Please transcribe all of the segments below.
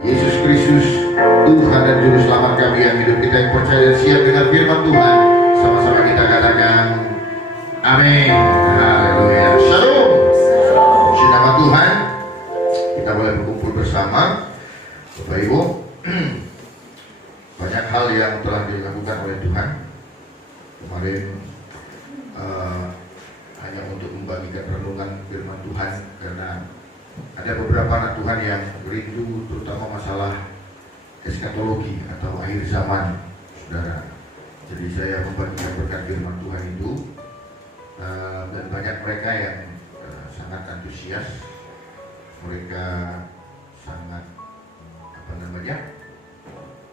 Yesus Kristus, Tuhan dan Juru Selamat kami yang hidup, kita yang percaya dan siap dengan firman Tuhan, sama-sama kita katakan amin. Haleluya. Shalom. Puji nama Tuhan. Kita boleh berkumpul bersama. Bapak Ibu, banyak hal yang telah dilakukan oleh Tuhan kemarin, hanya untuk membagikan renungan firman Tuhan, karena ada beberapa anak Tuhan yang rindu terutama masalah eskatologi atau akhir zaman, saudara. Jadi saya membagikan berkat firman Tuhan itu, dan banyak mereka yang sangat antusias, mereka sangat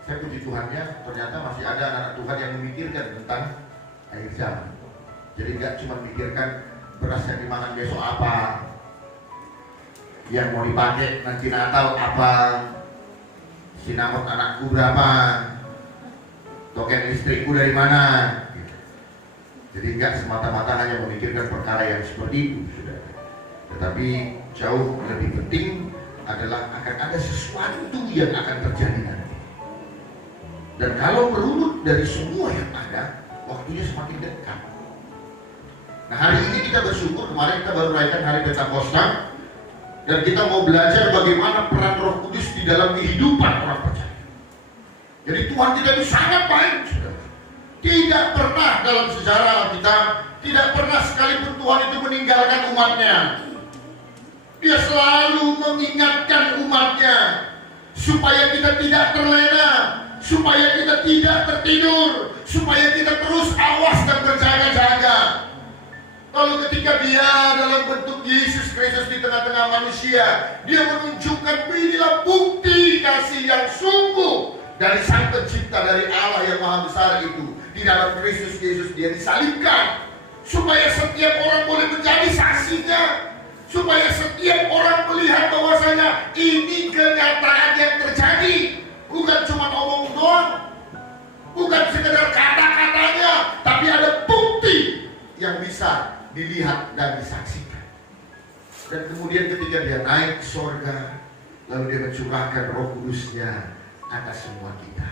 saya puji Tuhannya, ternyata masih ada anak Tuhan yang memikirkan tentang akhir zaman. Jadi nggak cuma memikirkan beras yang dimakan besok apa, yang mau dipakai nanti Natal apa, sinamon anakku berapa, token listrikku dari mana. Jadi nggak semata-mata hanya memikirkan perkara yang seperti itu, saudara. Tetapi jauh lebih penting adalah akan ada sesuatu yang akan terjadi nanti. Dan kalau merunut dari semua yang ada, waktunya semakin dekat. Nah, hari ini kita bersyukur, kemarin kita baru merayakan hari Pentakosta, dan kita mau belajar bagaimana peran Roh Kudus di dalam kehidupan orang percaya. Jadi Tuhan kita itu sangat baik, saudara. Tidak pernah dalam sejarah kita, tidak pernah sekalipun Tuhan itu meninggalkan umatnya. Dia selalu mengingatkan umatnya supaya kita tidak terlena, supaya kita tidak tertidur, supaya kita terus awas dan berjaga-jaga. Lalu ketika dia dalam bentuk Yesus Kristus di tengah-tengah manusia, dia menunjukkan inilah bukti kasih yang sungguh dari Sang Pencipta, dari Allah yang Maha Besar itu. Di dalam Kristus Yesus dia disalibkan, supaya setiap orang boleh menjadi saksinya, supaya setiap orang melihat bahwasanya ini kenyataan yang terjadi, bukan cuma omong doang, bukan sekedar kata-katanya, tapi ada bukti yang bisa dilihat dan disaksikan. Dan kemudian ketika dia naik ke surga, lalu dia mencurahkan Roh Kudusnya atas semua kita.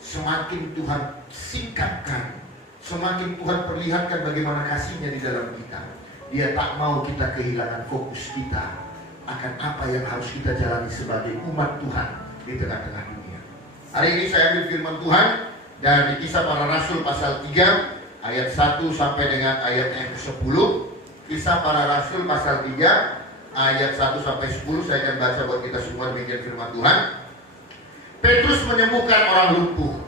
Semakin Tuhan singkapkan, semakin Tuhan perlihatkan bagaimana kasihnya di dalam kita, dia tak mau kita kehilangan fokus kita akan apa yang harus kita jalani sebagai umat Tuhan di tengah-tengah dunia. Hari ini saya ambil firman Tuhan dari Kisah Para Rasul pasal 3 ayat 1 sampai dengan ayat yang ke-10. Kisah Para Rasul pasal 3 ayat 1 sampai 10. Saya akan baca buat kita semua demikian firman Tuhan. Petrus menyembuhkan orang lumpuh.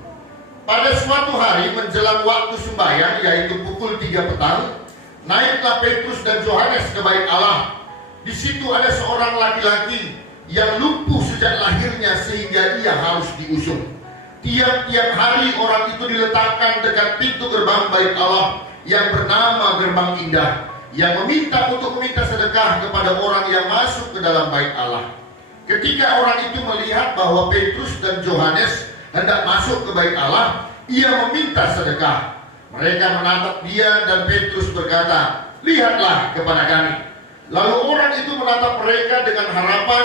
Pada suatu hari menjelang waktu sembahyang, yaitu pukul 3 petang, naiklah Petrus dan Yohanes ke bait Allah. Di situ ada seorang laki-laki yang lumpuh sejak lahirnya sehingga ia harus diusung. Tiap-tiap hari orang itu diletakkan dekat pintu gerbang bait Allah yang bernama Gerbang Indah, yang meminta sedekah kepada orang yang masuk ke dalam bait Allah. Ketika orang itu melihat bahwa Petrus dan Yohanes hendak masuk ke bait Allah, ia meminta sedekah. Mereka menatap dia dan Petrus berkata, "Lihatlah kepada kami." Lalu orang itu menatap mereka dengan harapan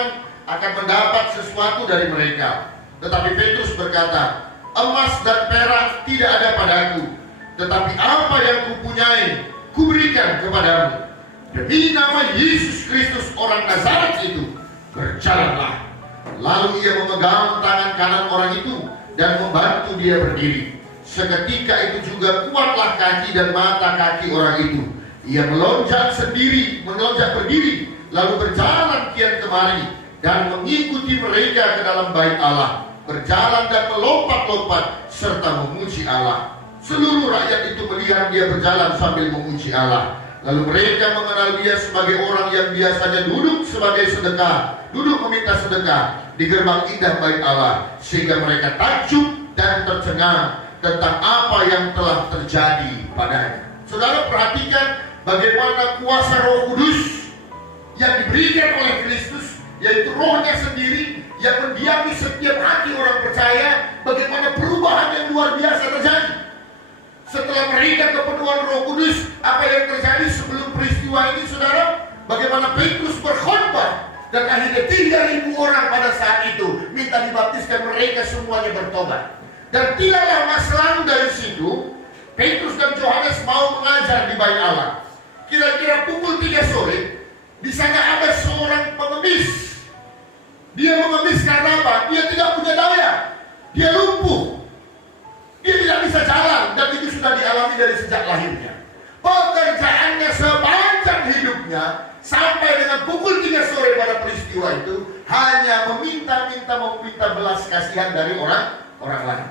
akan mendapat sesuatu dari mereka. Tetapi Petrus berkata, "Emas dan perak tidak ada padaku, tetapi apa yang kupunyai, kuberikan kepadamu. Demi nama Yesus Kristus orang Nazaret itu, berjalanlah." Lalu ia memegang tangan kanan orang itu dan membantu dia berdiri. Seketika itu juga kuatlah kaki dan mata kaki orang itu. Ia melonjak berdiri, lalu berjalan kian kemari dan mengikuti mereka ke dalam bait Allah, berjalan dan melompat-lompat serta memuji Allah. Seluruh rakyat itu melihat dia berjalan sambil memuji Allah. Lalu mereka mengenal dia sebagai orang yang biasanya duduk meminta sedekah di gerbang indah bait Allah, sehingga mereka takjub dan tercengang tentang apa yang telah terjadi padanya. Saudara, perhatikan bagaimana kuasa Roh Kudus yang diberikan oleh Kristus, yaitu Rohnya sendiri yang mendiami setiap hati orang percaya, bagaimana perubahan yang luar biasa terjadi. Setelah mereka kepenuhan Roh Kudus, apa yang terjadi sebelum peristiwa ini, saudara? Bagaimana Petrus berkhotbah dan akhirnya 3.000 orang pada saat itu dan mereka semuanya bertobat. Dan tidak lama selang dari situ, Petrus dan Yohanes mau mengajar di bait Allah. Kira-kira pukul 3 sore, di sana ada seorang pengemis. Dia mengemis karena apa? Dia tidak punya daya. Dia lumpuh. Dia tidak bisa jalan, dan itu sudah dialami dari sejak lahirnya. Pekerjaannya sepanjang hidupnya sampai dengan pukul 3 sore pada peristiwa itu hanya meminta belas kasihan dari orang lain.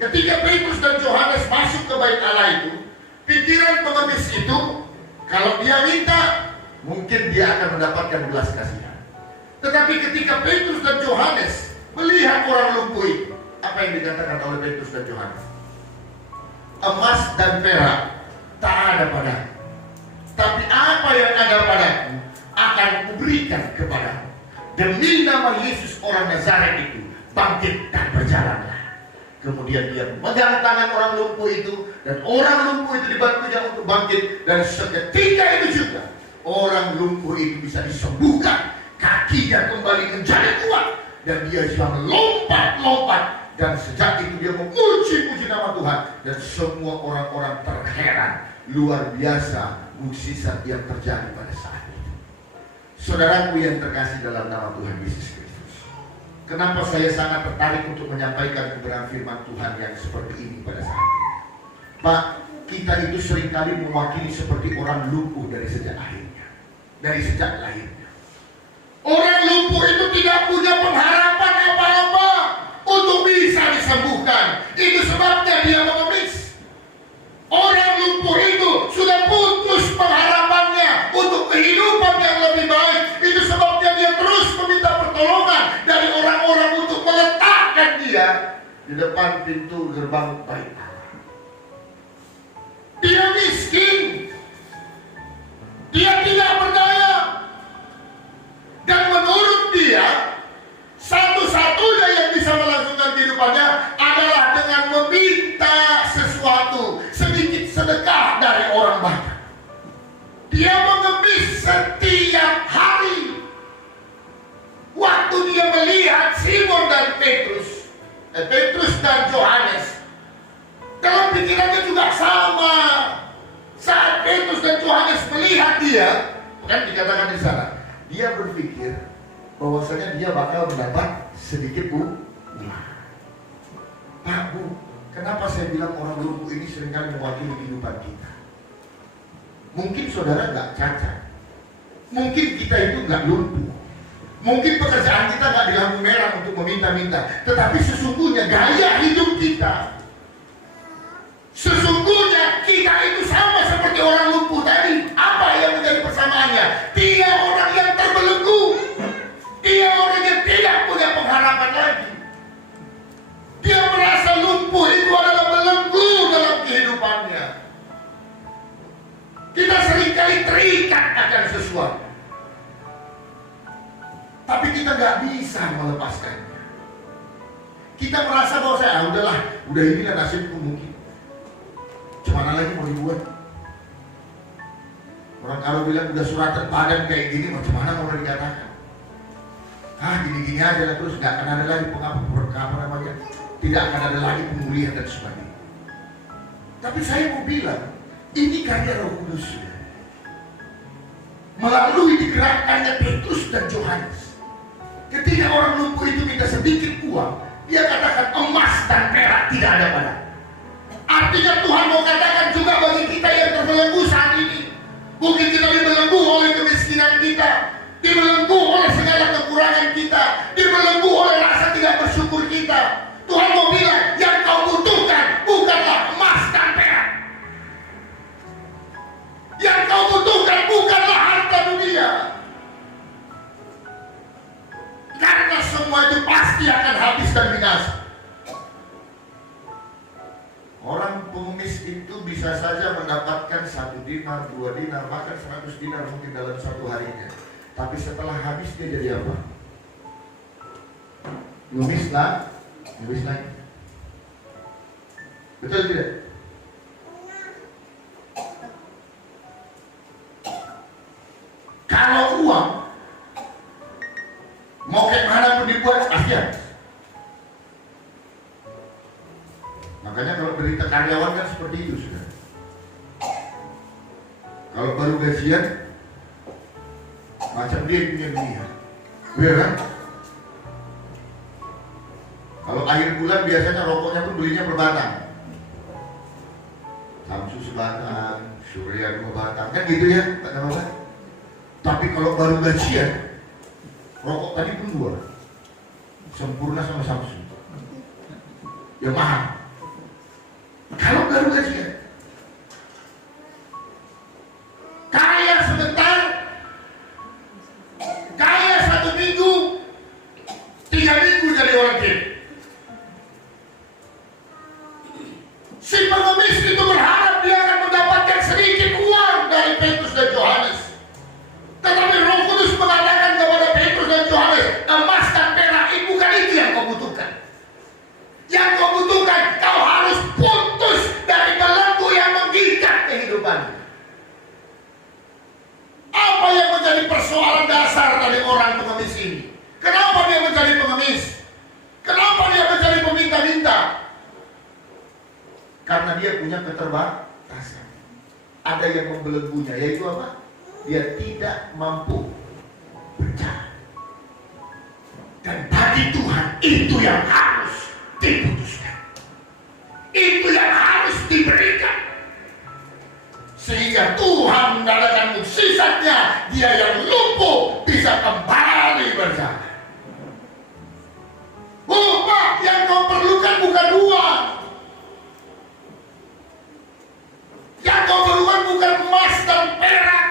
Ketika Petrus dan Yohanes masuk ke bait Allah itu, pikiran pengemis itu, kalau dia minta, mungkin dia akan mendapatkan belas kasihan. Tetapi ketika Petrus dan Yohanes melihat orang lumpuh itu, apa yang dikatakan oleh Petrus dan Yohanes? Emas dan perak tak ada padaku, tapi apa yang ada padaku akan kuberikan kepadamu. Demi nama Yesus orang Nazaret itu, bangkit dan berjalanlah. Kemudian dia memegang tangan orang lumpuh itu, dan orang lumpuh itu dibantunya untuk bangkit, dan seketika itu juga orang lumpuh itu bisa disembuhkan, kakinya kembali menjadi kuat, dan dia bisa melompat-lompat. Dan sejak itu dia memuji-puji nama Tuhan, dan semua orang-orang terheran. Luar biasa mukjizat yang terjadi pada saat itu. Saudaraku yang terkasih dalam nama Tuhan Yesus Kristus, kenapa saya sangat tertarik untuk menyampaikan kebenaran firman Tuhan yang seperti ini pada saat ini? Pak, kita itu seringkali mewakili seperti orang lumpuh dari sejak lahirnya. Orang lumpuh itu tidak punya pengharapan apa-apa untuk bisa disembuhkan. Itu sebabnya dia mengemis. Orang lumpuh itu sudah putus pengharapannya untuk kehidupan yang lebih baik. Itu sebabnya dia terus meminta pertolongan dari orang-orang untuk meletakkan dia di depan pintu gerbang bait Allah. Dia miskin, dia tidak berdaya, dan menurut dia satu-satunya yang bisa melangsungkan kehidupannya adalah dengan meminta sesuatu, sedikit sedekah dari orang banyak. Dia mengemis setiap hari. Waktu dia melihat Simon dan Petrus dan Yohanes, dalam pikirannya juga sama. Saat Petrus dan Yohanes melihat dia, kan dikatakan di sana, dia berpikir bahwasanya dia bakal mendapat sedikit uang. Pak, Bu, kenapa saya bilang orang lumpuh ini seringkali mewakili kehidupan kita? Mungkin saudara nggak cacat, mungkin kita itu nggak lumpuh, mungkin pekerjaan kita nggak di lampu merah untuk meminta-minta, tetapi sesungguhnya gaya hidup kita, sesungguhnya kita itu sama seperti orang lumpuh tadi. Apa yang menjadi persamaannya? Dia orang yang terbelenggu, dia orang yang tidak punya pengharapan lagi. Dia merasa lumpuh itu adalah belenggu dalam kehidupannya. Kita seringkali terikat akan sesuatu, tapi kita nggak bisa melepaskannya. Kita merasa bahwa udah inilah nasibku mungkin. Gimana lagi mau dibuat? Orang kalau bilang udah suratan padan kayak gini, macam mana mau dikatakan? Gini-gini aja lah, terus nggak akan ada lagi tidak akan ada lagi pemulihan dan sebagainya. Tapi saya mau bilang, ini karya Roh Kudus melalui digerakkannya Petrus dan Yohanes. Ketika orang lumpuh itu minta sedikit uang, dia katakan emas dan perak tidak ada pada. Artinya Tuhan mau katakan juga bagi kita yang terbelenggu saat ini, mungkin kita dibelenggu oleh kemiskinan kita, dibelenggu oleh segala kekurangan kita, dibelenggu oleh rasa tidak bersyukur kita. Tuhan mau bilang, yang kau butuhkan bukanlah emas dan perak. Yang kau butuhkan bukanlah harta dunia. Karena semua itu pasti akan habis dan binasa. Orang pengemis itu bisa saja mendapatkan 1 dinar, 2 dinar, bahkan 100 dinar mungkin dalam satu harinya. Tapi setelah habis dia jadi apa? Ngemis lagi. Betul tidak? Kalau uang mau kayak mana pun dibuat, pasti habis. Makanya kalau derita karyawan kan seperti itu sudah. Kalau baru gajian, macam dia punya dunia, ya kan? Kalau akhir bulan biasanya rokoknya pun belinya per batang. Samsu sebatang, Surya 2 batang, kan gitu ya, Pak Nama. Tapi kalau baru gajian, rokok tadi pun 2, Sempurna sama Samsu, ya mahal. Kalau baru gajian, kaya sebentar, kaya 1 minggu, 3 minggu jadi orang kaya. Si pengemis itu berharap dia akan mendapatkan sedikit uang dari Petrus dan Yohanes. Tetapi Roh Kudus mengatakan kepada Petrus dan Yohanes, emas dan perak itu bukan itu yang kau butuhkan. Yang kau butuhkan, kau harus putus dari belenggu yang mengikat kehidupan. Apa yang menjadi persoalan dasar dari orang pengemis ini? Kenapa dia menjadi pengemis? Kenapa dia menjadi peminta-minta? Karena dia punya keterbatasan. Ada yang membelenggunya, yaitu apa? Dia tidak mampu berjalan. Dan bagi Tuhan itu yang harus diputuskan, itu yang harus diberikan, sehingga Tuhan mengadakan mukjizatnya. Dia yang lumpuh bisa kembali berjalan. Pak, yang kau perlukan bukan uang, yang kau perlukan bukan emas dan perak.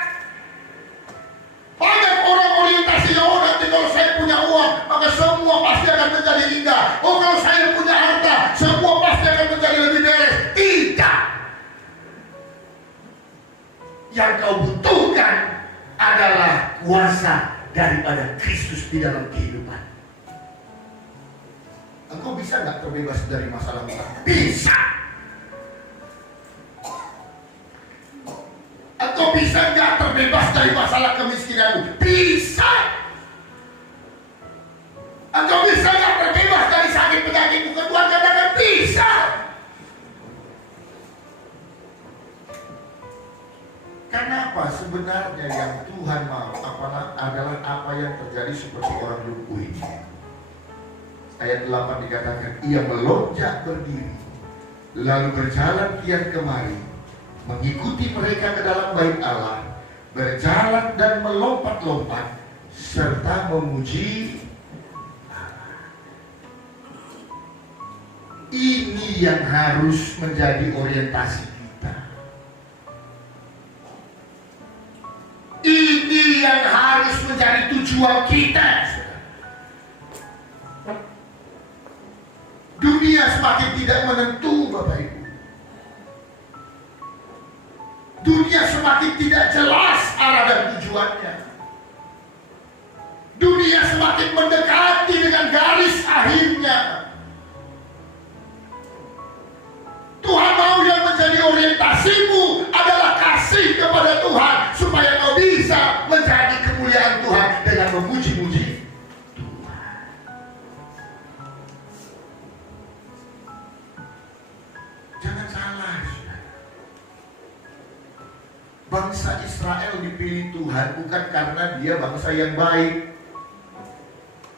Banyak orang orientasinya, oh nanti kalau saya punya uang, maka semua pasti akan menjadi indah. Oh kalau saya punya harta, semua pasti akan menjadi lebih beres. Tidak. Yang kau butuhkan adalah kuasa daripada Kristus di dalam kehidupan. Engkau bisa nggak terbebas dari masalah utang? Bisa. Engkau bisa nggak terbebas dari masalah kemiskinanmu? Bisa. Engkau bisa nggak terbebas dari sakit penyakitmu? Tuhan katakan bisa. Kenapa sebenarnya yang Tuhan mau adalah apa yang terjadi seperti orang lumpuh ini? Ayat 8 dikatakan, ia melonjak berdiri, lalu berjalan kian kemari, mengikuti mereka ke dalam bait Allah, berjalan dan melompat-lompat, serta memuji Allah. Ini yang harus menjadi orientasi kita. Ini yang harus menjadi tujuan kita. Dunia semakin tidak menentu, Bapak Ibu. Dunia semakin tidak jelas arah dan tujuannya. Dunia semakin mendekati dengan garis akhirnya. Tuhan mau yang menjadi orientasimu adalah kasih kepada Tuhan, supaya kau bisa menjadi kemuliaan Tuhan dengan memuji-muji Tuhan. Jangan salah. Bangsa Israel dipilih Tuhan bukan karena dia bangsa yang baik.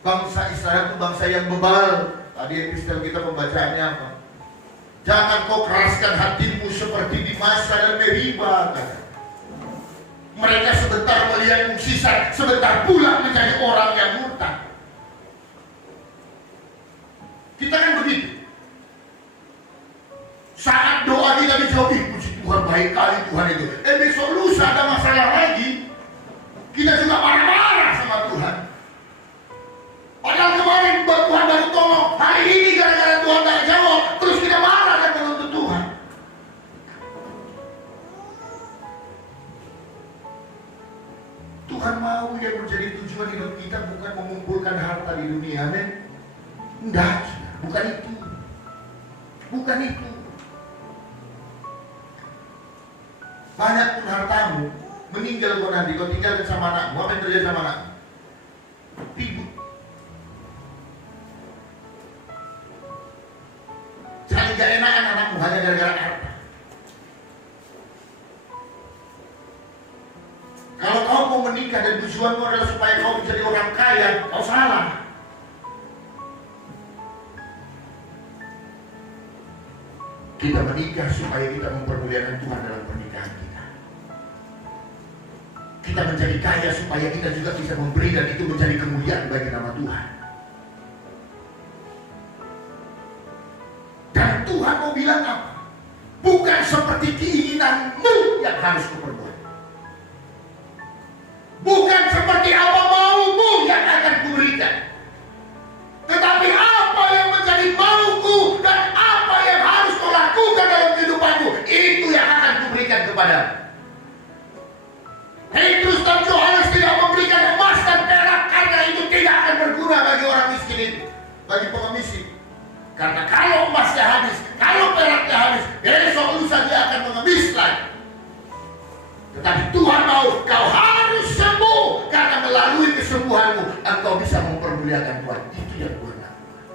Bangsa Israel itu bangsa yang bebal. Tadi episode kita pembacaannya apa? Jangan kau keraskan hatimu seperti di masa dan Meriba. Mereka sebentar melihat mukjizat, sebentar pula menjadi orang yang murtad. Kita kan begitu. Saat doa kita dijawab, puji Tuhan, baik kali Tuhan itu. Besok lusa ada masalah lagi, kita juga marah-marah sama Tuhan. Padahal kemarin Tuhan baru tolong, hari ini gara-gara Tuhan tak jawab, terus kita marah dan menuntut Tuhan. Tuhan mau yang menjadi tujuan hidup kita bukan mengumpulkan harta di dunia, amin? Enggak, bukan itu. Bukan itu. Banyak pun hartamu, meninggal kau nanti, kau tinggalkan sama anakmu, apa yang terjadi sama anakmu? Ribut. Saling gak enakan gara-gara harta. Kalau kau mau menikah dan tujuanmu adalah supaya kau menjadi orang kaya, kau salah. Kita menikah supaya kita mempermuliakan Tuhan dalam pernikahan kita. Kita menjadi kaya supaya kita juga bisa memberi dan itu menjadi kemuliaan bagi nama Tuhan. Dan Tuhan mau bilang apa? Bukan seperti keinginanmu yang harus kuperbuat. Bukan seperti apa maumu yang akan kuberikan. Tetapi apa yang menjadi mauku dan apa yang harus kau lakukan dalam kehidupanmu, itu yang akan kuberikan kepadamu. Petrus dan Yohanes tidak memberikan emas dan perak karena itu tidak akan berguna bagi orang miskin itu, bagi pengemis itu. Karena kalau emasnya habis, kalau peraknya habis, besok lusa dia akan mengemis lagi. Tetapi Tuhan mau kau harus sembuh, karena melalui kesembuhanmu engkau bisa mempermuliakan Tuhan. Itu yang Tuhan lakukan.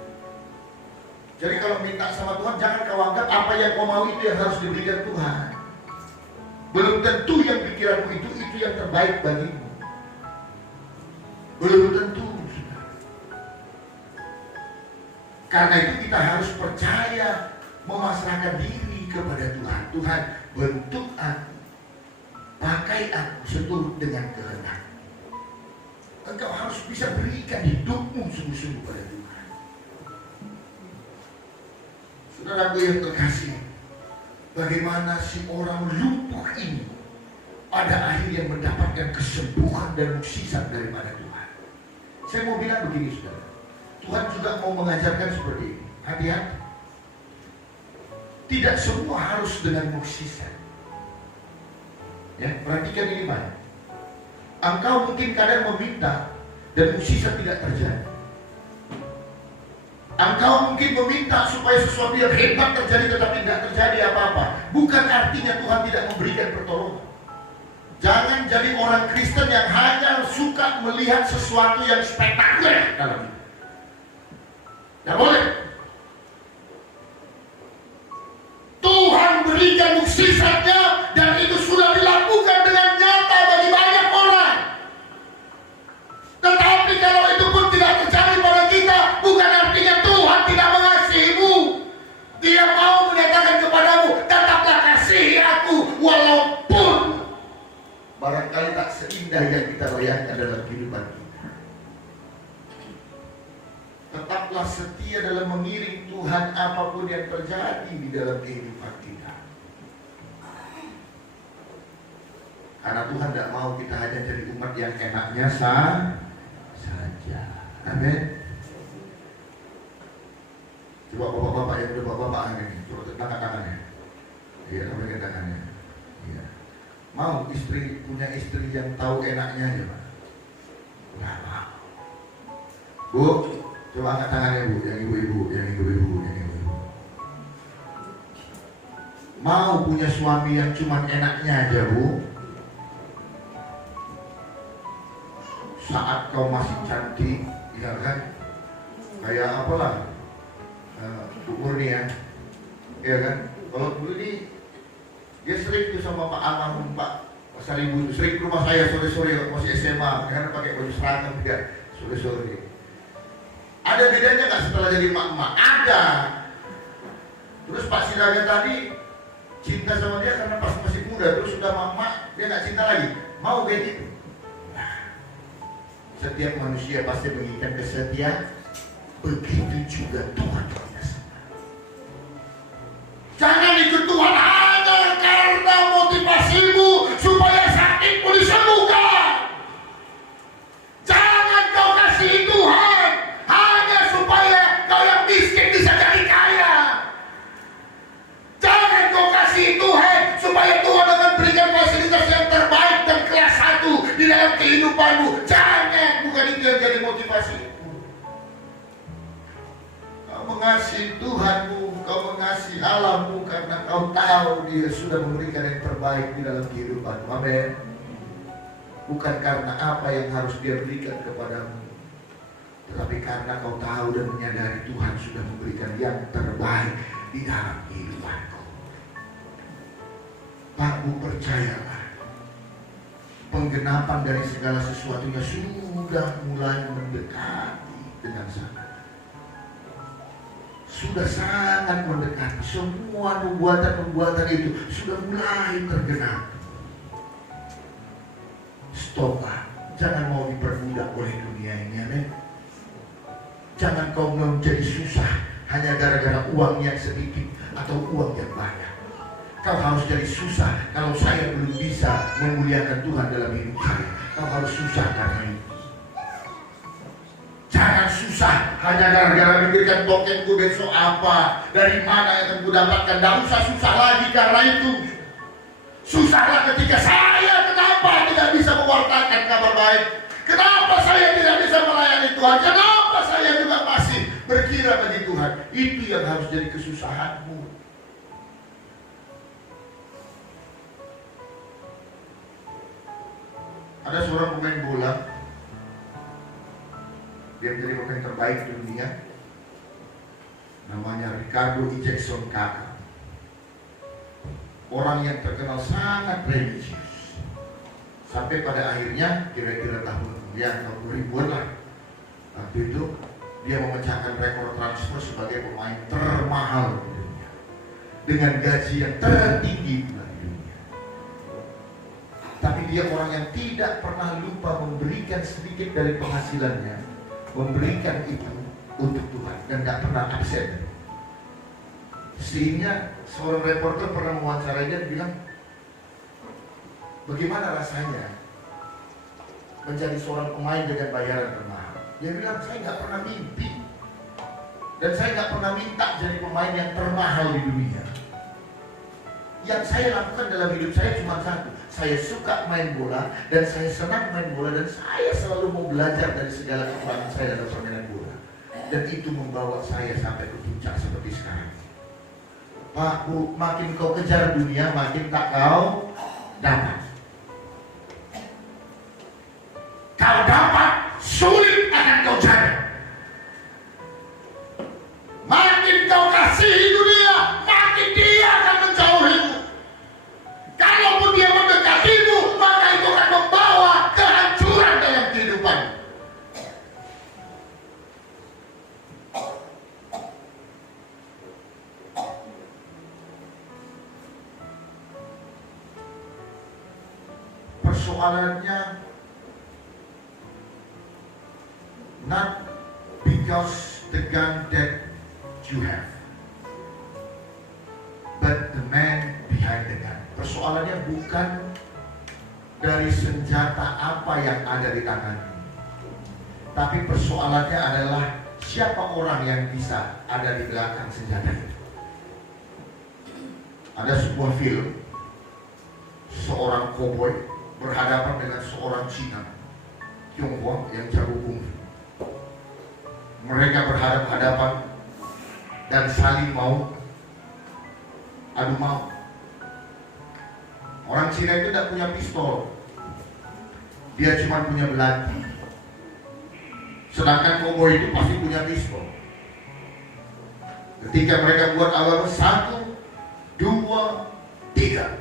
Jadi kalau minta sama Tuhan, jangan kau anggap apa yang kau mau itu yang harus diberikan Tuhan. Belum tentu yang pikiranmu itu yang terbaik bagimu. Belum tentu. Karena itu kita harus percaya, memasrahkan diri kepada Tuhan. Tuhan, bentuk aku, pakai aku seturut dengan kehendak. Engkau harus bisa berikan hidupmu sungguh-sungguh pada Tuhan. Saudaraku yang terkasih, bagaimana si orang lumpuh ini pada akhirnya mendapatkan kesembuhan dan mukjizat daripada Tuhan. Saya mau bilang begini, saudara. Tuhan juga mau mengajarkan seperti ini. Hati-hati. Tidak semua harus dengan mukjizat. Ya, perhatikan ini Pak. Engkau mungkin kadang meminta dan mukjizat tidak terjadi. Engkau mungkin meminta supaya sesuatu yang hebat terjadi tetapi tidak terjadi apa-apa. Bukan artinya Tuhan tidak memberikan pertolongan. Jangan jadi orang Kristen yang hanya suka melihat sesuatu yang spektakuler dalam hidup. Tidak boleh. Tuhan berikan mukjizatnya dan itu sudah dilakukan dengan nyata bagi banyak orang. Tetapi kalau itu pun tidak terjadi pada kita, bukan artinya Tuhan tidak mengasihimu. Dia mau menyatakan kepadamu, tetaplah kasihi aku walaupun barangkali tak seindah yang kita bayangkan dalam kehidupan kita. Tetaplah setia dalam mengiring Tuhan apapun yang terjadi di dalam kehidupan kita. Karena Tuhan tidak mau kita hanya jadi umat yang enaknya saja. Amin. Coba bapak-bapak yang udah bapak-bapak ini, coba angkat tangannya. Iya, angkat tangannya. Iya. Mau punya istri yang tahu enaknya aja, Pak? Nggak mau. Bu, coba angkat tangannya Bu, yang ibu-ibu. Mau punya suami yang cuma enaknya aja Bu? Saat kau masih cantik, ya kan? Kayak apalah, umur nih ya kan? Kalau dulu ini dia sering tuh sama Pak Almarhum Pak Salibu, sering ke rumah saya sore-sore masih SMA, karena pakai baju seragam juga sore-sore. Ada bedanya nggak setelah jadi emak-emak? Ada. Terus Pak Sidagan tadi cinta sama dia karena pas masih muda, terus sudah emak-emak dia nggak cinta lagi. Mau kayak gitu? Nah, setiap manusia pasti menginginkan kesetiaan. Begitu juga Tuhan kita semua. Jangan ikut Tuhan hanya karena motivasimu supaya sakitmu disembuhkan. Jangan kau kasih Tuhan hanya supaya kau yang miskin bisa jadi kaya. Jangan kau kasih Tuhan supaya Tuhan akan berikan fasilitas yang terbaik dan kelas 1 di dalam kehidupanmu. Jangan, bukan itu yang jadi motivasi. Kau mengasihi Tuhanmu, kau mengasihi Allahmu karena kau tahu Dia sudah memberikan yang terbaik di dalam kehidupanmu. Amin. Bukan karena apa yang harus Dia berikan kepadamu, tetapi karena kau tahu dan menyadari Tuhan sudah memberikan yang terbaik di dalam kehidupanku. Pak Bu, percayalah, penggenapan dari segala sesuatunya sudah mulai mendekati dengan sana. Sudah sangat mendekati. Semua nubuatan-nubuatan itu sudah mulai tergenap. Stop, Pak. Jangan mau diperbudak oleh dunia ini, amin. Jangan kau menjadi susah hanya gara-gara uang yang sedikit atau uang yang banyak. Kau harus jadi susah kalau saya belum bisa memuliakan Tuhan dalam hidup saya. Kau harus susah karena itu. Jangan susah hanya gara-gara mikirkan tokenku besok apa, dari mana yang akan ku dapatkan. Tidak usah susah lagi karena itu. Susahlah ketika saya kenapa tidak bisa mewartakan kabar baik. Kenapa saya tidak bisa melayani Tuhan. Kenapa saya juga masih berkira bagi Tuhan. Itu yang harus jadi kesusahanmu. Ada seorang pemain bola, dia menjadi pemain terbaik di dunia, namanya Ricardo Jackson Kakak. Orang yang terkenal sangat religius, sampai pada akhirnya kira-kira tahun 2000-an lah, waktu itu dia memecahkan rekor transfer sebagai pemain termahal di dunia dengan gaji yang tertinggi di dunia. Tapi dia orang yang tidak pernah lupa memberikan sedikit dari penghasilannya, memberikan itu untuk Tuhan dan tidak pernah absen. Sehingga seorang reporter pernah mewawancarai dia dan bilang, bagaimana rasanya menjadi seorang pemain dengan bayaran termahal? Dia bilang, saya nggak pernah mimpi dan saya nggak pernah minta jadi pemain yang termahal di dunia. Yang saya lakukan dalam hidup saya cuma satu. Saya suka main bola dan saya senang main bola dan saya selalu mau belajar dari segala kekurangan saya dalam permainan bola. Dan itu membawa saya sampai ke puncak seperti sekarang. Pak Bu, makin kau kejar dunia, makin tak kau dapat. Kau dapat, sulit akan kau cari. Makin kau kasihi dunia, makin dia akan menjauhimu. Kalaupun dia mendekatimu, maka itu akan membawa kehancuran dalam kehidupan. Persoalannya not because the gun that you have, but the man behind the gun. Persoalannya bukan dari senjata apa yang ada di tanganmu, tapi persoalannya adalah siapa orang yang bisa ada di belakang senjata itu. Ada sebuah film, seorang koboi berhadapan dengan seorang Cina Tionghoa yang jago kungfu. Mereka berhadapan-hadapan dan saling mau adu maut. Orang Cina itu tidak punya pistol, dia cuma punya belati. Sedangkan koboi itu pasti punya pistol. Ketika mereka buat alarm 1, 2, 3,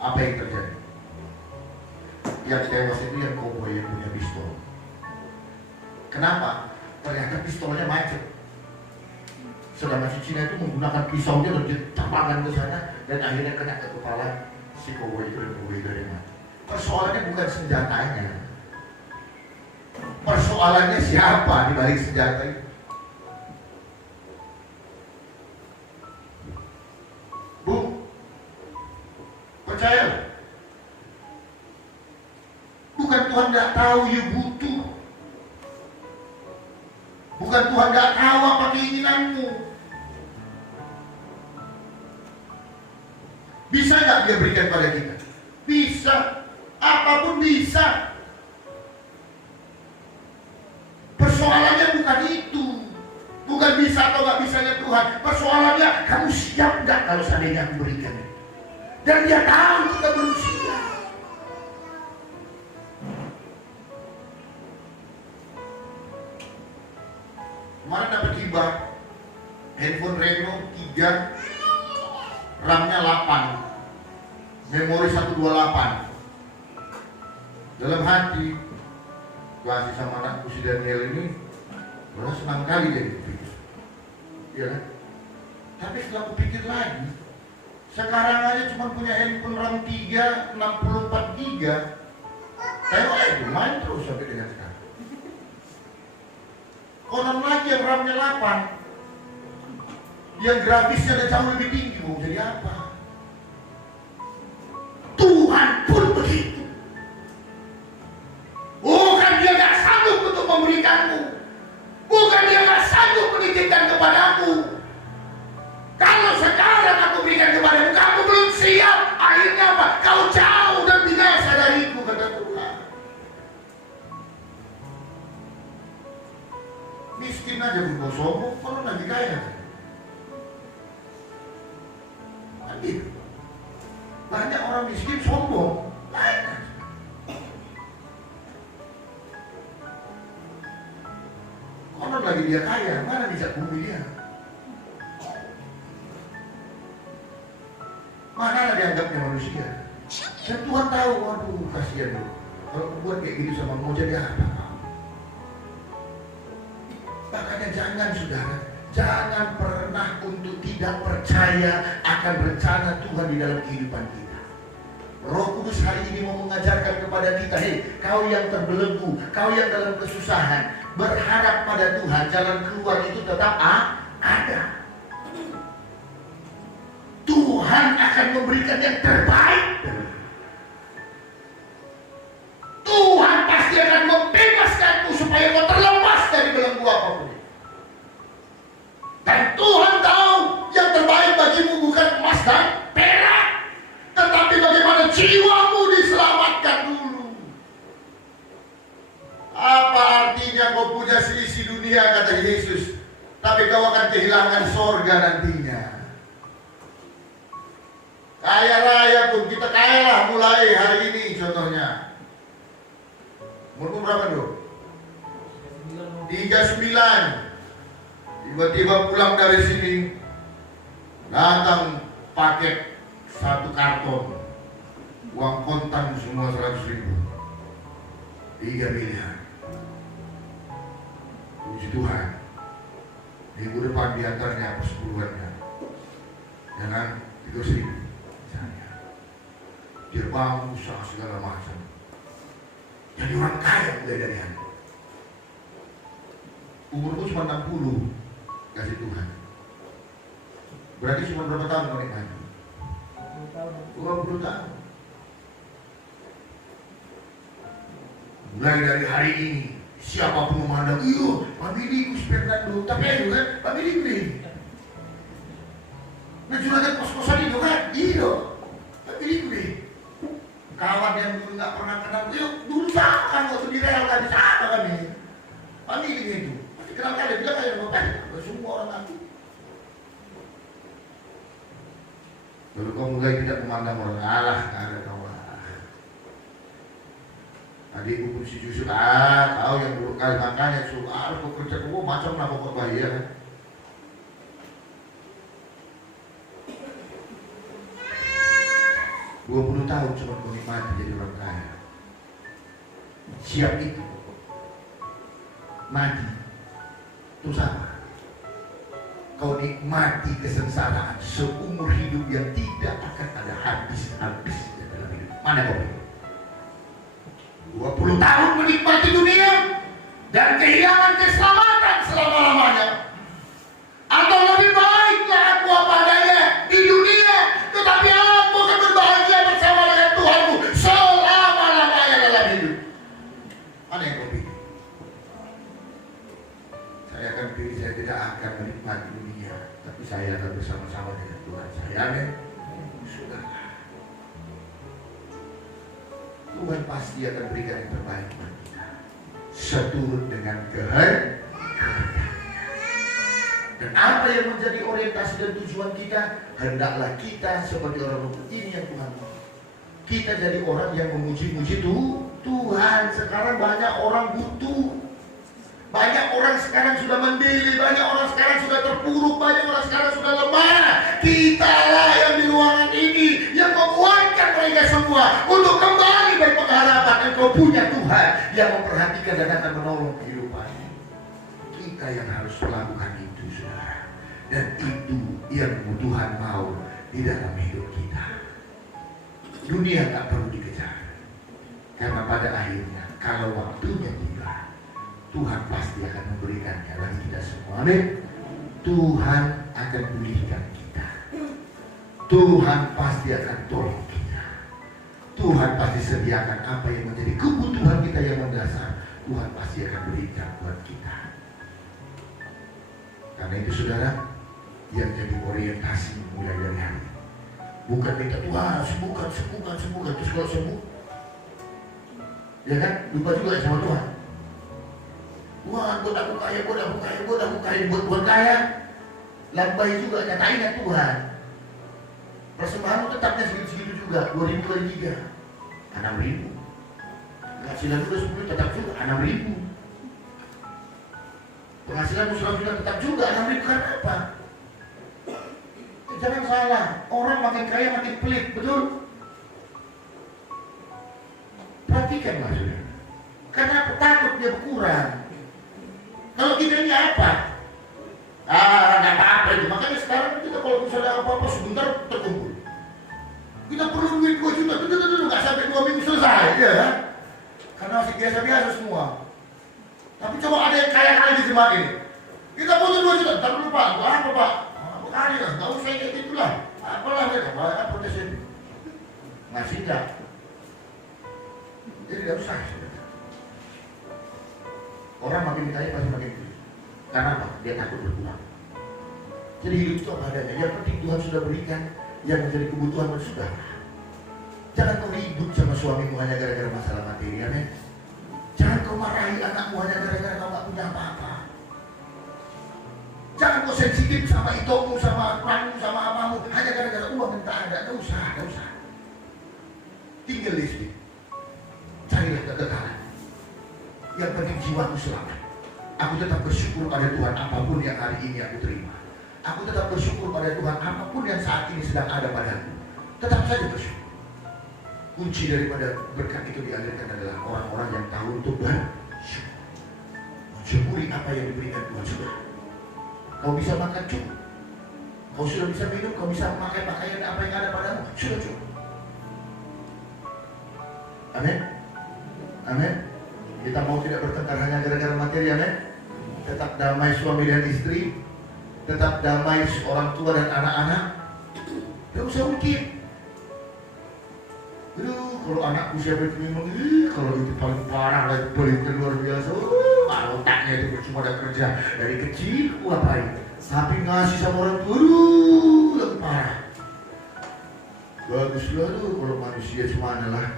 apa yang terjadi? Yang tewas itu yang koboi yang punya pistol. Kenapa? Ternyata pistolnya macet. Sedangkan si Cina itu menggunakan pisaunya dan ditampakkan ke sana dan akhirnya kena ke kepala si koboi itu dan koboi itu yang mati. Persoalannya bukan senjatanya. Persoalannya siapa di balik senjata itu. Bu, percayalah. Bukan Tuhan gak tahu you butuh. Bukan Tuhan gak tahu apa keinginanmu. Bisa gak dia berikan pada kita? Bisa. Apapun bisa. Persoalannya bukan itu. Bukan bisa atau gak bisanya Tuhan. Persoalannya kamu siap gak kalau seandainya aku berikan. Dan dia tahu kita belum siap. Kemarin dapat hibah handphone Reno 3, RAM-nya 8. Memori 128. Dalam hati, kasih sama anakku si Daniel ini, malah senang kali jadi kupikir. Iya kan? Tapi setelah kupikir lagi, sekarang aja cuma punya handphone RAM 3, 64 GB. Saya main terus sampai dengan sekarang. Konon lagi yang RAM-nya 8, yang grafisnya ada jauh lebih tinggi, mau jadi apa? Tuhan pun begitu. Bukan dia gak sanggup untuk memberikanmu, bukan dia gak sanggup menitipkan kepadamu. Kalau sekarang aku berikan kepadamu, kamu belum siap. Akhirnya apa? Kau jauh dan binasa dariku, kata Tuhan. Miskin aja berbuat sombong, kalau lagi kaya. Adil. Banyak orang miskin sombong. Lain. Konon lagi dia kaya, mana bisa bumi dia? Mana dianggapnya manusia? Dan Tuhan tahu, waduh kasihan loh. Kalau buat kayak gitu sama mau jadi apa? Makanya jangan saudara, jangan pernah untuk tidak percaya akan rencana Tuhan di dalam kehidupan kita. Roh Kudus hari ini mau mengajarkan kepada kita, hei, kau yang terbelenggu, kau yang dalam kesusahan, berharap pada Tuhan, jalan keluar itu tetap ada. Tuhan akan memberikan yang terbaik. Tuhan pasti akan membebaskanmu supaya kau terlepas dari belenggu apapun. Dan Tuhan tahu yang terbaik bagimu bukan emas dan perak, tetapi bagaimana jiwamu diselamatkan dulu. Apa artinya kau punya seisi dunia, kata Yesus, tapi kau akan kehilangan sorga nantinya. Kaya raya pun kita kaya lah mulai hari ini contohnya. Umurmu berapa dong? 39. Tiba-tiba pulang dari sini, datang paket 1 karton uang kontan semua 100.000, 3 miliar. Puji Tuhan, minggu depan diantaranya persepuluhannya, jangan 3.000. Dia bangun usaha segala macam, jadi orang kaya mulai dari hari. Umurku cuma 60, kasih Tuhan. Berarti cuma berapa tahun menikmati? 20 tahun. Mulai dari hari ini, siapapun memandang, iyo, Pak Bidi Gus Fernando, tapi ayo kan, Pak Bidi Gus. Nah, juragan kos-kosan itu kan, iyo, Pak Bidi Gus. Kawan yang dulu nggak pernah kenal, yuk dulu sama waktu di rel kan sama kami. Kami gini itu, pasti kenal kalian, bilang kalian mau tanya, semua orang aku. Lalu kau mulai tidak memandang orang, alah, ada kawan. Adikku pun si Yusuf, kau yang dulu kali makanya suruh, kau kerja kau macam lah pokok bayi ya kan. Dua 20 tahun cuma kau nikmati jadi orang kaya. Siap itu mati. Terus apa? Kau nikmati kesengsaraan seumur hidup yang tidak akan ada habis-habisnya dalam hidup. Mana kau ini? 20 tahun menikmati dunia dan kehilangan keselamatan selama-lamanya. Atau lebih baiklah aku apa adanya di dunia, tetapi aku akan berbahagia bersama dengan Tuhanmu selama-lamanya dalam hidup. Mana yang kau pilih? Saya akan pilih, saya tidak akan menikmati dunia, tapi saya akan bersama-sama dengan Tuhan saya. Amin. Sudah. Tuhan pasti akan berikan yang terbaik buat kita, seturut dengan kehendak. Dan apa yang menjadi orientasi dan tujuan kita? Hendaklah kita seperti orang luput ini yang Tuhan mau. Kita jadi orang yang memuji-muji Tuhan. Sekarang banyak orang butuh, banyak orang sekarang sudah mendeli, banyak orang sekarang sudah terpuruk, banyak orang sekarang sudah lemah. Kitalah yang di ruangan ini yang menguatkan mereka kau punya Tuhan yang memperhatikan dan akan menolong kehidupan. Kita yang harus melakukan itu, saudara. Dan itu yang Tuhan mau di dalam hidup kita. Dunia tak perlu dikejar. Karena pada akhirnya, kalau waktunya tiba, Tuhan pasti akan memberikannya bagi kita semua. Amin. Tuhan akan pulihkan kita. Tuhan pasti akan tolong kita. Tuhan pasti sediakan apa yang menjadi kebutuhan kita yang mendasar. Tuhan pasti akan berikan buat kita. Karena itu, saudara, yang jadi orientasi mulai dari hari ini. Bukan minta Tuhan sembuhkan. Terus kalau sembuh, ya kan, lupa juga sama Tuhan. Tuhan, buat aku kaya, buat Tuhan kaya. Lambai juga, nyatain ya Tuhan. Persembahanmu tetapnya segitu-segitu juga, 2.000 kali 3, 6.000. Penghasilan udah 10 tetap juga, 6.000. Penghasilan 100 juta tetap juga, 6.000. Karena apa? Jangan salah, orang makin kaya makin pelit, betul? Perhatikan maksudnya. Karena apa? Takut dia berkurang. Kalau kita ini apa? Nggak apa-apa itu. Makanya sekarang kita kalau misalnya apa-apa sebentar terkumpul. Kita perlu duit 2 juta, nggak sampai 2 minggu selesai, ya kan? Karena masih biasa-biasa semua. Tapi coba ada yang kaya-kaya di jemaat ini. Kita butuh 2 juta, tak lupa, apa Pak? Kali lah, nggak usah kayak gitulah. Apalah mereka, banyak protes ini. Masih enggak. Jadi nggak usah. Orang makin kaya pasti makin kaya. Karena apa? Dia takut berkurang. Jadi hidup itu apa adanya. Yang penting Tuhan sudah berikan yang menjadi kebutuhan sudah. Jangan kau ribut sama suamimu hanya gara-gara masalah materi, ya, jangan kau marahi anakmu hanya gara-gara kau nggak punya apa-apa. Jangan kau sensitif sama itomu, sama peranmu, sama apamu hanya gara-gara uang yang tak ada. Nggak usah. Tinggal di sini. Carilah kekekalan. Yang penting jiwaku selamat. Aku tetap bersyukur pada Tuhan apapun yang hari ini aku terima. Aku tetap bersyukur pada Tuhan apapun yang saat ini sedang ada padaku. Tetap saja bersyukur. Kunci daripada berkat itu dialirkan adalah orang-orang yang tahu untuk bersyukur. Mensyukuri apa yang diberikan Tuhan sudah. Kau bisa makan cukup. Kau sudah bisa minum, kau bisa memakai pakaian apa yang ada padamu. Sudah cukup. Amin. Amin. Kita mau tidak bertengkar hanya gara-gara materi, amin. Tetap damai suami dan istri. Tetap damai orang tua dan anak-anak. Tidak usah ungkit. Aduh, kalau anakku siapa itu memang, kalau itu paling parah lagi, paling luar biasa. Otaknya itu cuma ada kerja dari kecil, ngapain? Tapi ngasih sama orang tua, lebih parah. Baguslah tuh kalau manusia cuma lah.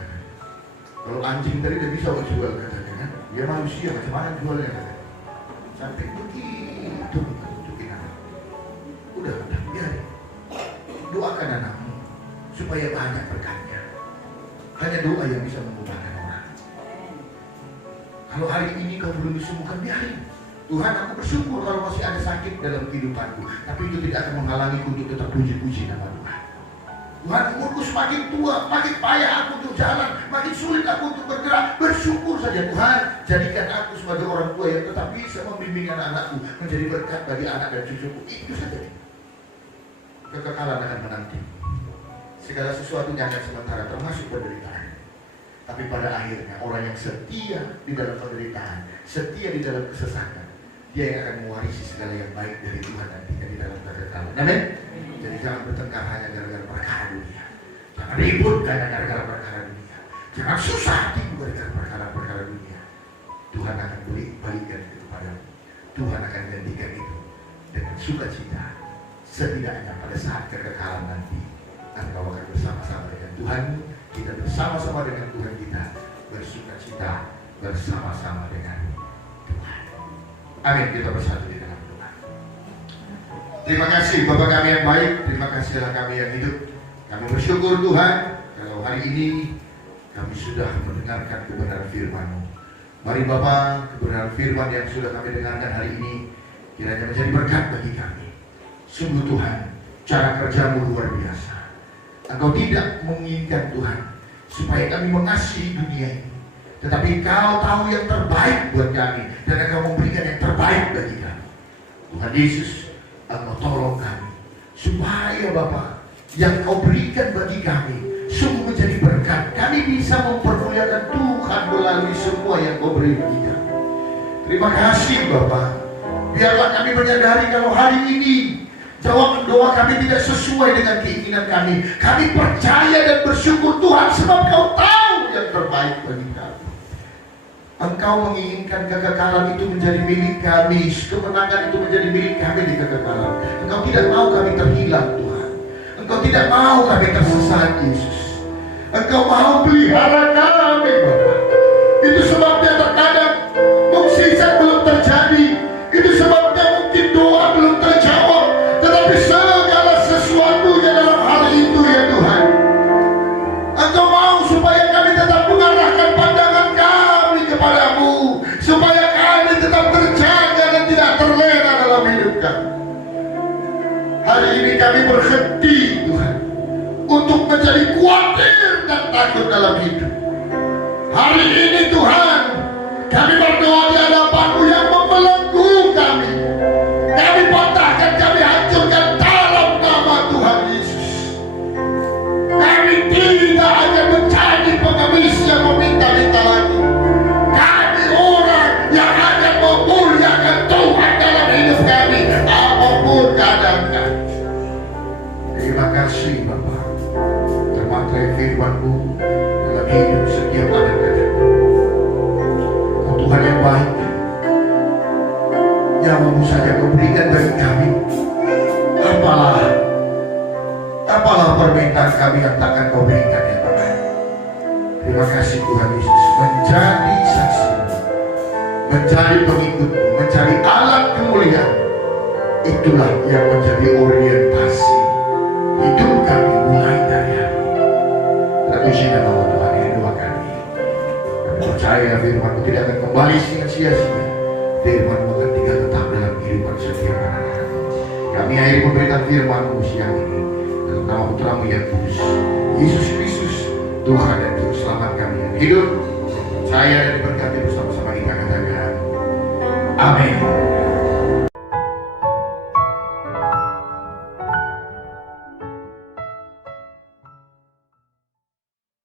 Kalau anjing tadi udah bisa jual katanya kan? Dia manusia macam mana jualnya katanya? Sampai begitu tunjukin anak. Udah biarin. Doakan anakmu supaya banyak berkatnya. Hanya doa yang bisa mengubahkan orang. Kalau hari ini kau belum disembuhkan, biarin. Tuhan, aku bersyukur kalau masih ada sakit dalam kehidupanku, tapi itu tidak akan menghalangiku untuk tetap puji-puji nama Tuhan. Tuhan, umurku semakin tua, makin payah aku untuk jalan, makin sulit aku untuk bergerak. Bersyukur saja Tuhan, jadikan aku sebagai orang tua yang tetap bisa membimbing anak-anakku menjadi berkat bagi anak dan cucuku. Itu saja. Kekekalan akan menanti. Segala sesuatunya akan sementara, termasuk penderitaan. Tapi pada akhirnya orang yang setia di dalam penderitaan, setia di dalam kesesatan, dia yang akan mewarisi segala yang baik dari Tuhan nantinya di dalam kekekalan. Amin. Jadi jangan bertengkar hanya gara-gara perkara dunia. Jangan ribut hanya gara-gara perkara dunia. Jangan susah hati gara-gara perkara-perkara dunia. Tuhan akan berikan itu kepadamu. Tuhan akan gantikan itu dengan sukacita. Setidaknya pada saat kekekalan nanti, engkau akan bersama-sama dengan Tuhan. Kita bersama-sama dengan Tuhan kita bersukacita bersama-sama dengan Tuhan. Amin. Kita bersatu di dalam doa. Terima kasih Bapa kami yang baik. Terima kasihlah kami yang hidup. Kami bersyukur Tuhan kalau hari ini kami sudah mendengarkan kebenaran firman-Mu. Mari Bapa, kebenaran firman yang sudah kami dengarkan hari ini kiranya menjadi berkat bagi kami. Sungguh Tuhan, cara kerja-Mu luar biasa. Engkau tidak menginginkan Tuhan supaya kami mengasihi dunia ini, tetapi Engkau tahu yang terbaik buat kami, dan Engkau memberikan yang terbaik bagi kami. Tuhan Yesus, Engkau tolong kami, supaya Bapa, yang Kau berikan bagi kami sungguh menjadi berkat. Kami bisa mempermuliakan Tuhan melalui semua yang Kau beri bagi kami. Terima kasih Bapa. Biarlah kami menyadari kalau hari ini jawaban doa kami tidak sesuai dengan keinginan kami. Kami percaya dan bersyukur Tuhan, sebab Kau tahu yang terbaik bagi kami. Engkau menginginkan kekekalan itu menjadi milik kami, kemenangan itu menjadi milik kami di kekekalan. Engkau tidak mau kami terhilang Tuhan. Engkau tidak mau kami tersesat Yesus. Engkau mau pelihara kami Bapa. Itu sebabnya terkadang mukjizat belum terjadi. Itu sebabnya mungkin doa belum terjawab. Tetapi segala sesuatunya dalam hal itu ya Tuhan, Engkau mau supaya kami tetap mengarahkan pandangan kami kepadamu, supaya kami tetap terjaga dan tidak terlena dalam hidup kami. Hari ini kami berhenti Tuhan untuk menjadi khawatir dan takut dalam hidup. Hari ini Tuhan, kami berdoa di hadapan-Mu yang membelenggu kami. Kami patahkan, kami hancurkan dalam nama Tuhan Yesus. Kami tidak akan menjadi pengemis yang meminta-minta lagi. Kami orang yang akan memuliakan Tuhan dalam hidup kami, apapun keadaan kami. Terima kasih Bapa. Termaterai firman-Mu dalam hidup setiap anak-anak. Tuhan yang baik, nyawa-Mu saja Kau berikan bagi kami. Apalah permintaan kami yang takkan Kau berikan ya Tuhan. Terima kasih Tuhan Yesus, menjadi saksi, menjadi pengikut-Mu, mencari alat kemuliaan. Itulah yang menjadi orientasi hidup kami mulai dari hari ini. Terpuji nama Tuhan yang doa kami. Kami percaya firman-Mu tidak akan kembali sia-sia. Firman-Mu akan tinggal tetap dalam kehidupan setiap anak-anak. Kami akhiri memberikan firman-Mu siang ini dalam nama Putra-Mu yang kudus, Yesus Kristus, Tuhan dan Juru Selamat kami yang hidup, percaya dan diberkati bersama-sama. Kita katakan amin.